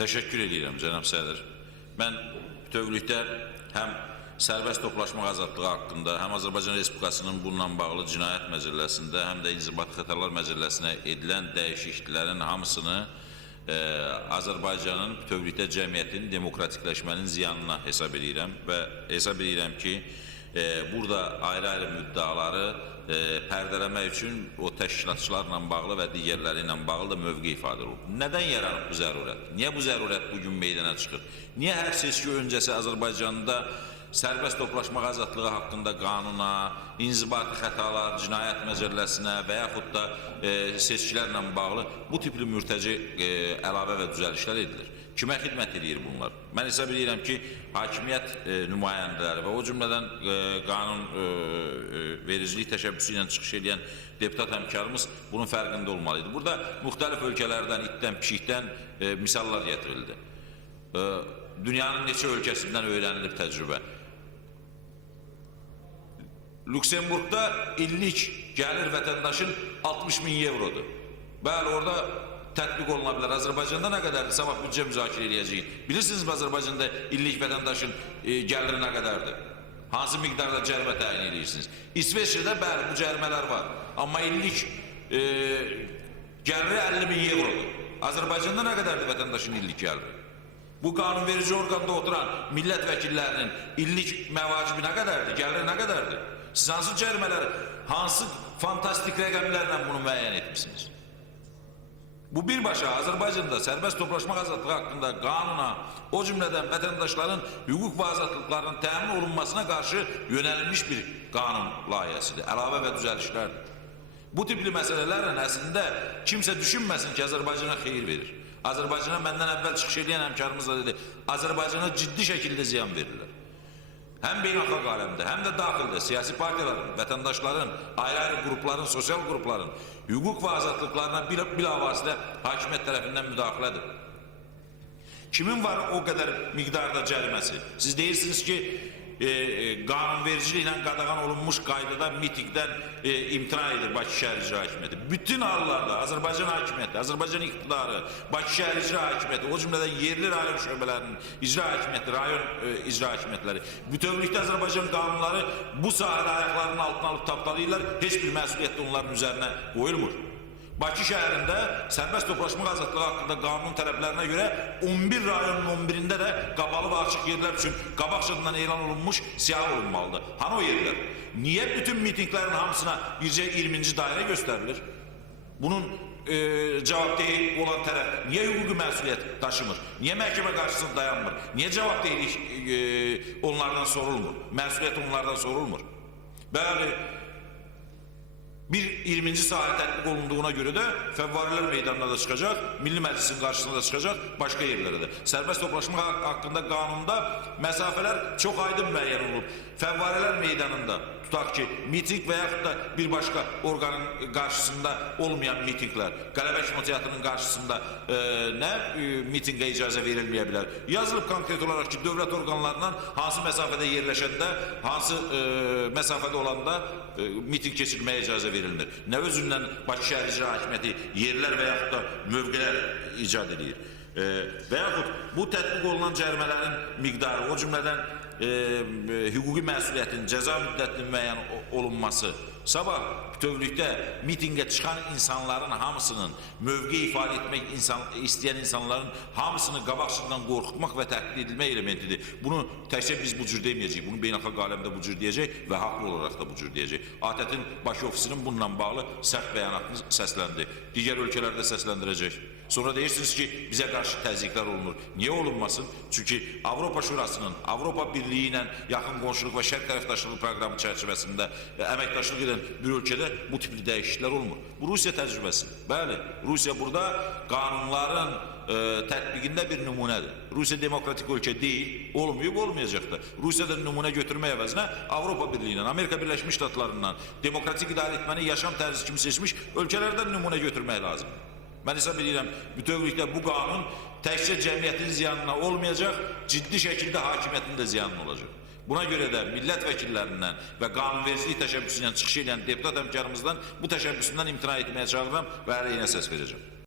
Təşəkkür edirəm, cənab sədr. Mən bütövlükdə həm sərbəst toplaşmaq azadlığı haqqında, həm Azərbaycan Respublikasının bununla bağlı cinayət məcəlləsində, həm də inzibati xətalar məcəlləsinə edilən dəyişikliklərin hamısını Azərbaycanın bütövlükdə cəmiyyətin demokratikləşmənin ziyanına hesab edirəm və hesab edirəm ki, burada ayrı-ayrı müddaları pərdələmək üçün o təşkilatçılarla bağlı və digərləri ilə bağlı da mövqe ifadə olub. Nədən yaranıb bu zərurət? Niyə bu zərurət bugün meydana çıxır? Niyə hər seçki öncəsi Azərbaycanda sərbəst toplaşmaq azadlığı haqqında qanuna, inzibati xətalar, cinayət məcəlləsinə və yaxud da seçkilərlə bağlı bu tipli mürtəci əlavə və düzəlişlər edilir? Kimə xidmət edir bunlar? Mən hesab edirəm ki, hakimiyyət nümayəndələri və o cümlədən qanun vericilik təşəbbüsü ilə çıxış edən deputat həmkarımız bunun fərqində olmalıydı. Burada müxtəlif ölkələrdən, itdən, pişikdən misallar gətirildi. Dünyanın neçə ölkəsindən öyrənilib təcrübə. Lüksemburgda illik gəlir vətəndaşın 60.000 eurodur. Bəli, orada tətbiq oluna bilər. Azərbaycanda nə qədərdir? Sabah büdcə müzakirə edəcəyik. Bilirsiniz mi Azərbaycanda illik vətəndaşın gəliri nə qədərdir? Hansı miqdarda cərimə təyin edirsiniz? İsveçrədə bəli, bu cərimələr var. Amma illik gəliri 50.000 eurodur. Azərbaycanda nə qədərdir vətəndaşın illik gəliri? Bu qanunverici orqanda oturan millət vəkillərinin illik məvacibi nə qədərdir? Gəliri nə qədərdir? Siz hansı cərimələri, hansı fantastik rəqəmlərlə bunu müəyyən etmişsiniz? Bu birbaşa Azərbaycanda sərbəst toplaşmaq azadlığı haqqında qanuna, o cümlədən vətəndaşların hüquq və azadlıqlarının təmin olunmasına qarşı yönəlmiş bir qanun layihəsidir, əlavə və düzəlişlərdir. Bu tipli məsələlərlə əslində kimsə düşünməsin ki, Azərbaycana xeyir verir. Azərbaycana məndən əvvəl çıxış edən həmkarımız da dedi, Azərbaycana ciddi şəkildə ziyan verirlər. Həm beynəlxalq aləmdə, həm də daxildə siyasi partiyaların, vətəndaşların, ayrı-ayrı qrupların, sosial qrupların hüquq və azadlıqlarına bilavasitə hakimiyyət tərəfindən müdaxilədir. Kimin var o qədər miqdarda cəriməsi? Siz deyirsiniz ki, qanunvericiliklə qadağan olunmuş qaydada mitingdən imtina edir Bakı Şəhər İcra Hakimiyyəti. Bütün hallarda Azərbaycan hakimiyyəti, Azərbaycan iqtidarı, Bakı Şəhər İcra Hakimiyyəti, o cümlədən yerli rayon şöbələrinin icra hakimiyyəti, rayon icra hakimiyyətləri, bütövlükdə Azərbaycan qanunları bu sahədə ayaqlarının altına alıb tapdalayırlar, heç bir məsuliyyət də onların üzərinə qoyulmur. Bakı şəhərində sərbəst toplaşmaq azadlığı haqqında qanun tələblərinə görə 11 rayonun 11-ində də qapalı və açıq yerlər üçün qabaqcadan elan olunmuş siyah olunmalıdır. Hani o yerlər? Niyə bütün mitinglərin hamısına bircə 20-ci dairə göstərilir? Bunun cavabdehi olan tərəf niyə hüquqi məsuliyyət daşımır? Niyə məhkəmə qarşısında dayanmır? Niyə cavabdehilik onlardan sorulmur? Məsuliyyət onlardan sorulmur? Bəli, bir 20-ci sahə tətbiq olunduğuna görə də fəvvarilər meydanına da çıxacaq, Milli Məclisin qarşısına da çıxacaq, başqa yerlərə də. Sərbəst toplaşmaq haqqında qanunda məsafələr çox aydın müəyyən olub. Fəvvarilər meydanında, tutaq ki, miting və yaxud da bir başqa orqanın qarşısında olmayan mitinglər, Qələbə Kinoteatrının qarşısında nə mitingə icazə verilməyə bilər? Yazılıb konkret olaraq ki, dövlət orqanlarından hansı məsafədə yerləşəndə, hansı məsafədə olanda miting keçirməyə icazə verilmir. Nə özündən Bakı Şəhər İcra Hakimiyyəti yerlər və yaxud da mövqelər icad edir. Və yaxud bu tətbiq olunan cərimələrin miqdarı, o cümlədən hüquqi məsuliyyətin, cəza müddətinin müəyyən olunması, sabah bütövlükdə mitingə çıxan insanların hamısının, mövqe ifadə etmək istəyən insanların hamısını qabaqcadan qorxutmaq və təhdid edilmək elementidir. Bunu təkcə biz bu cür deməyəcəyik, bunu beynəlxalq aləmdə bu cür deyəcək və haqlı olaraq da bu cür deyəcək. ATƏT-in baş ofisinin bununla bağlı sərt bəyanatını səsləndi, digər ölkələrdə səsləndirəcək. Sonra deyirsiniz ki, bizə qarşı təzyiqlər olunur. Niyə olunmasın? Çünki Avropa Şurasının, Avropa Birliyi ilə yaxın qonşuluq və şərq tərəfdaşlığı proqramı çərçivəsində əməkdaşlıq edən bir ölkədə bu tipli dəyişikliklər olmur. Bu Rusiya təcrübəsidir. Bəli, Rusiya burada qanunların tətbiqində bir nümunədir. Rusiya demokratik ölkə deyil, olmayıb, olmayacaq da. Rusiyadan nümunə götürmək əvəzinə Avropa Birliyi ilə, Amerika Birləşmiş Ştatlarından demokratik idarə etməni yaşam tərzi kimi seçmiş ölkələrdən nümunə götürmək lazımdır. Mən hesab edirəm, bütövlükdə bu qanun təkcə cəmiyyətin ziyanına olmayacaq, ciddi şəkildə hakimiyyətin də ziyanına olacaq. Buna görə də millət vəkillərindən və qanunvericilik təşəbbüsü ilə çıxış edən deputat həmkarımızdan bu təşəbbüsündən imtina etməyə çağırıram və əleyhinə səs verəcəm.